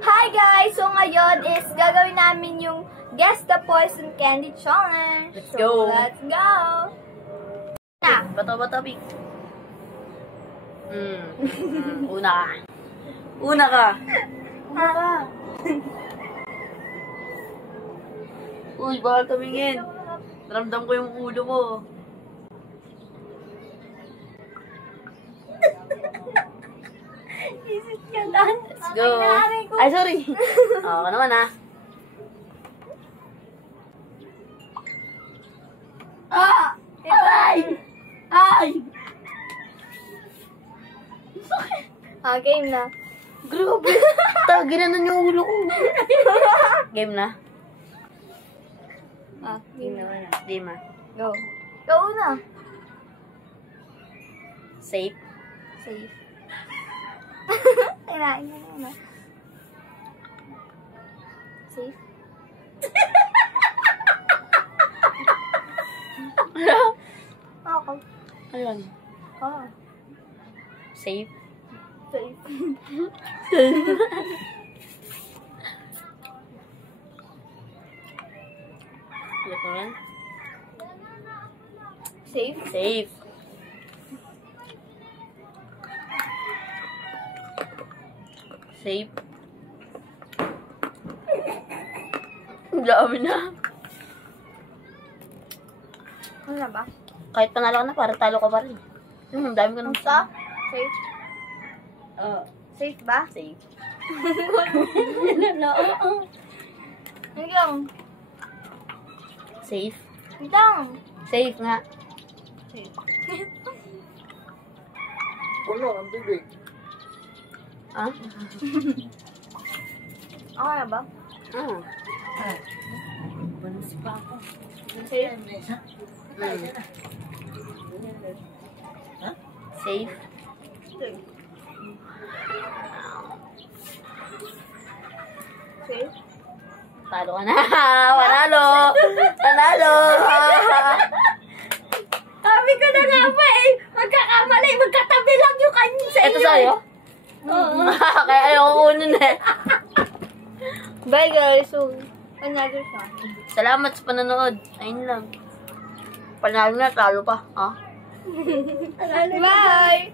Hi guys! So ngayon is gagawin namin yung Guess the Poison Candy Challenge. Let's go! Let's go! Na! Bato-bato, Big. Una ka. Una ka. Una ka. Uy, baka tumingin. Ramdam ko yung ulo mo. Isit ka lang. Let's go. Ay, sorry. Oo, ka naman, ha. Ah! Ay! Ay! Sakit. Game na. Grabe. Ginanon yung ulo ko. Game na? Game na. Game na. Go. Go na. Safe. Safe. Kailangan na. Safe. Ako. Ayan. Safe. Safe. Ulit mo yan. Safe. Safe. Safe. Ang dami na. Ano na ba? Kahit panalo ka na, para talo ka pa rin. Ang dami ko nang Sa? Safe? Safe ba? Safe. Hanggang. Safe. Hanggang. Safe nga. Safe. Puno, ang bibig. Ah? Okay na ba? Banas pa ako. Safe? Safe. Safe. Safe? Talo ka na. Panalo. Panalo. Sabi ko na nga pa eh. Magkakamali. Magkatabi lang yung kanya sa inyo. Ito sa'yo? Oo. Kaya ayoko kunin eh. Bye guys. So, another shot. Salamat sa panonood. Ayun lang. Panalo na, talo pa. Ah? Bye!